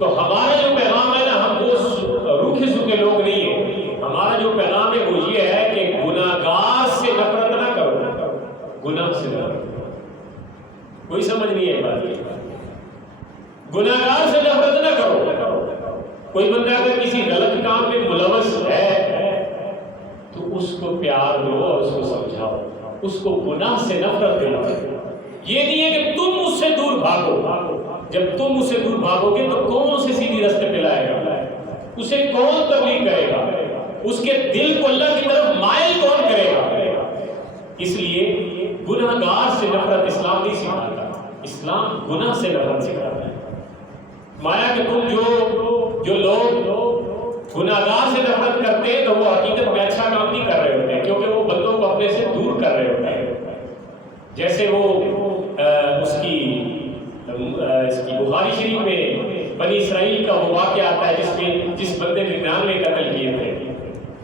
تو ہمارا جو پیغام ہے نا، ہم وہ روکھے سوکھے لوگ نہیں ہیں. ہمارا جو پیغام ہے وہ یہ ہے کہ گناہگار سے نفرت نہ کرو، گناہ سے نفرت. کوئی سمجھ نہیں ہے بات کی. گناہگار سے نفرت نہ کرو. کوئی بندہ اگر کسی غلط کام میں ملوث ہے تو اس کو پیار دو اور اس کو سمجھاؤ، اس کو گناہ سے نفرت دلاؤ. یہ نہیں ہے کہ تم اس سے دور بھاگو. جب تم اس سے دور بھاگو گے تو کون اسے سیدھی راستے پہ لائے گا؟ اسے کون تبلیغ کرے گا؟ اس کے دل کو اللہ کی طرف مائل کون کرے گا؟ اس لیے گناہگار سے نفرت اسلام نہیں سکھاتا. اسلام گناہ سے نفرت سکھاتا ہے. مایا کہ تم جو لوگ گناہگار سے نفرت کرتے ہیں تو وہ حقیقت میں اچھا کام نہیں کر رہے ہوتے ہیں، کیونکہ وہ بندوں کو اپنے سے دور کر رہے ہوتے ہیں. جیسے وہ اس کی بخاری شریف میں بنی اسرائیل کا وہ واقعہ آتا ہے جس بندے نے 99 قتل کیے تھے.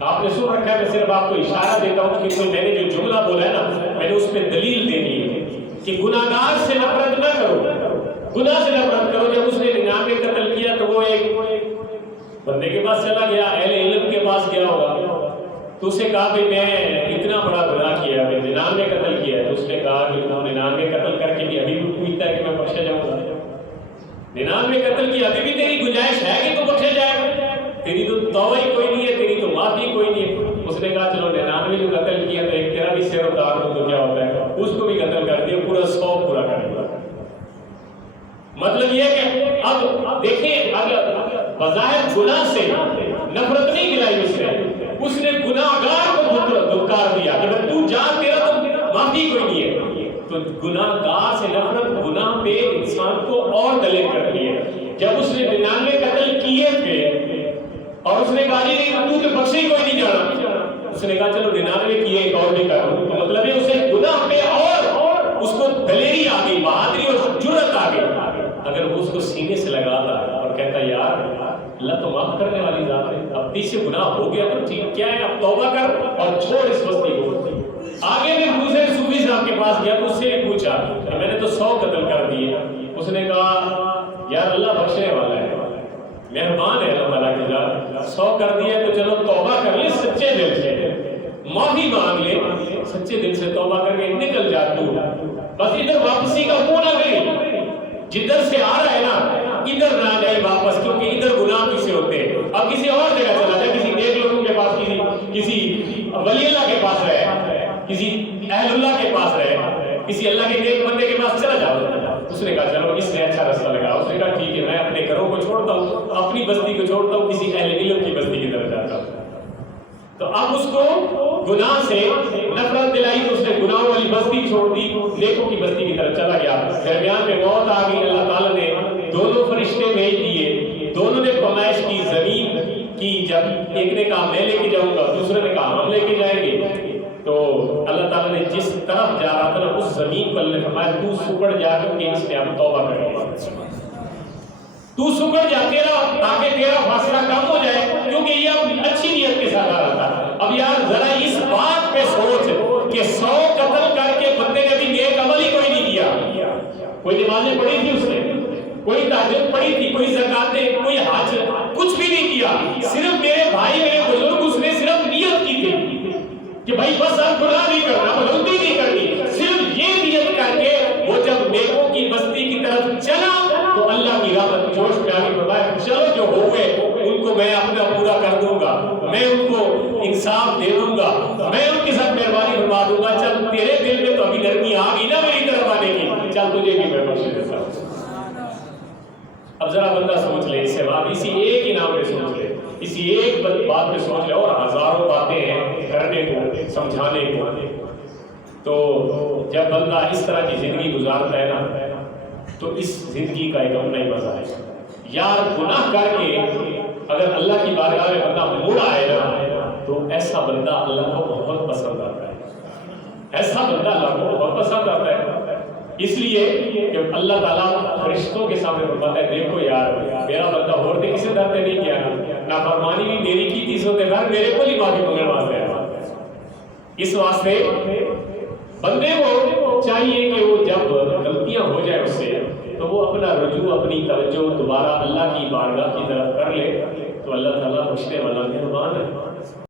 آپ نے سن رکھا ہے، میں صرف آپ کو اشارہ دیتا ہوں کہ میں نے جو جملہ بولا ہے نا، میں نے اس پہ دلیل دینی ہے کہ گناہگار سے نفرت نہ کرو، گناہ سے نفرت کرو. جب اس نے 99 قتل کیا تو وہ ایک بندے کے پاس چلا گیا، اہل علم کے پاس گیا ہوگا، تو اسے کہا کہ میں اتنا بڑا گناہ کیا، میں 99 قتل کیا ہے. تو اس نے کہا کہ 99 قتل کر کے بھی ابھی بھی پوچھتا ہے کہ میں بخشا جاؤں گا؟ 99 قتل کی ابھی بھی تیری گنجائش ہے کہ تو بخشا جائے گا؟ تیری تو توبہ ہی کوئی نہیں ہے، تیری تو معافی کوئی نہیں ہے. اس نے کہا چلو 99 جو قتل کیا تو ایک تیرا بھی سیر اتار دو تو کیا ہوتا ہے، اس کو بھی قتل کر دیا، پورا 100 پورا کر دیا. مطلب یہ کہ اب دیکھیں، اگر بظاہر گناہ سے نفرت نہیں دلائی اس نے گناہگار کو دھتکار دیا کہ تو جان تیرا تو معافی کوئی نہیں ہے. تو گناہگار سے نفرت گناہ پہ انسان کو اور دلیر کرتی ہے. جب اس نے 99 قتل کیے تھے اور اس نے کہا نہیں تو بخشے کوئی نہیں جانا، اس نے کہا چلو 99 کیے ایک اور بھی کروں. تو مطلب ہے اسے گناہ پہ اور اس کو دلیری آ گئی، بہادری اور جرأت آ گئی. اگر وہ اس کو سینے سے لگاتا اور کہتا یار اللہ تو معاف کرنے والی ذات ہے، اب تیس سے گناہ ہو گیا تو ٹھیک کیا ہے، اب توبہ کر اور چھوڑ اس بستی کو. آگے میں دوسرے صوفی صاحب کے پاس گیا تو اس سے پوچھا کہ میں نے تو 100 قتل کر دیے. اس نے کہا یار اللہ بخشنے والا ہے، مہربان ہے اللہ تعالیٰ کی ذات، 100 کر دیا تو چلو توبہ کر لے، سچے دل سے معافی مانگ لے، سچے دل سے توبہ کر کے نکل جا تو بس ادھر واپسی کا منہ نہ کرے. جدھر سے آ رہا ہے نا ادھر نہ جائے واپس، کیونکہ ادھر گناہ کسی ہوتے ہیں. اب کسی اور جگہ چلا جائے، کسی نیک لوگوں کے پاس، کسی ولی اللہ کے پاس رہے، کسی اہل اللہ کے پاس رہے، کسی اللہ کے نیک بندے کے پاس چلا جاؤ. اس نے کہا چلو اس نے اچھا راستہ لگا. اس نے کہا ٹھیک ہے میں اپنے گھروں کو چھوڑتا ہوں، اپنی بستی کو چھوڑتا ہوں، کسی اہل علم کی بستی کی طرف جاتا ہوں. تو اب اس کو گناہ سے نفرت دلائی تو اس نے گناہوں والی بستی چھوڑ دی، نیکوں کی بستی کی طرف چلا گیا. درمیان میں موت آ گئی. اللہ تعالیٰ نے دونوں فرشتے بھیج دیے، دونوں نے فرمائش کی زمین کی. جب ایک نے کہا میں لے کے جاؤں گا، دوسرے نے کہا ہم لے کے جائیں گے. تو اللہ تعالیٰ نے جس طرف جا رہا تھا اس زمین پر اللہ نے فرمایا تو سکڑ جا کر کے اس نے ہم توبہ کریں گے. تو سکڑ جا تیرا، تاکہ تیرا فاصلہ کم ہو جائے، کیونکہ یہ اب اچھی نیت کے ساتھ آ رہا تھا. اب یار ذرا اس بات پہ سوچ کہ 100 قتل کر کے بندے نے بھی نیک عمل ہی کوئی نہیں کیا. کوئی نمازیں پڑھی تھی اس نے، کوئی تہجد پڑھی تھی، کوئی زکاتیں، کوئی حج، کچھ بھی نہیں کیا. صرف میرے بھائی میرے بزرگ اس نے صرف نیت کی تھی کہ بھائی بس اب گناہ نہیں کرنا، غلطی نہیں کرنی. صرف یہ نیت کر کے وہ جب نیکوں کی بستی کی طرف چلا تو اللہ کی رحمت جوش میں آگے فرمایا چلو جو ہو گئے ان کو میں اپنا پورا کر دوں گا، میں ان کو انصاف دے دوں گا، میں ان کے ساتھ مہربانی فرما دوں گا. چل تیرے دل میں تو ابھی نرمی آ گئی نا میری طرف آنے کی، چل تجھے بھی میں بخش دیتا ہوں. اب ذرا بندہ سوچ لے، اس سے بعد اسی ایک انعام پہ سوچ لے، اسی ایک بات پہ سوچ لے، اور ہزاروں باتیں ہیں کرنے کو، سمجھانے کو. تو جب بندہ اس طرح کی زندگی گزارتا ہے نا تو اس زندگی کا ایک اپنا ہی مزہ ہے. یار گناہ کر کے اگر اللہ کی بارگاہ میں بندہ مڑ آئے نا تو ایسا بندہ اللہ کو بہت پسند آتا ہے، ایسا بندہ اللہ کو بہت پسند آتا ہے. اس لیے کہ اللہ تعالیٰ فرشتوں کے سامنے فرماتا ہے دیکھو یار میرا بندہ اور بھی کسی درد نہیں کیا نا، نافرمانی بھی میری کی تھی، سو گھر میرے کو ہی معافی مانگنے واسطے ہے. اس واسطے بندے کو چاہیے کہ وہ جب غلطیاں ہو جائے اس سے تو تو وہ اپنا رجوع اپنی توجہ دوبارہ اللہ کی بارگاہ کی طرف کر لے تو اللہ تعالیٰ بخشنے والا ہے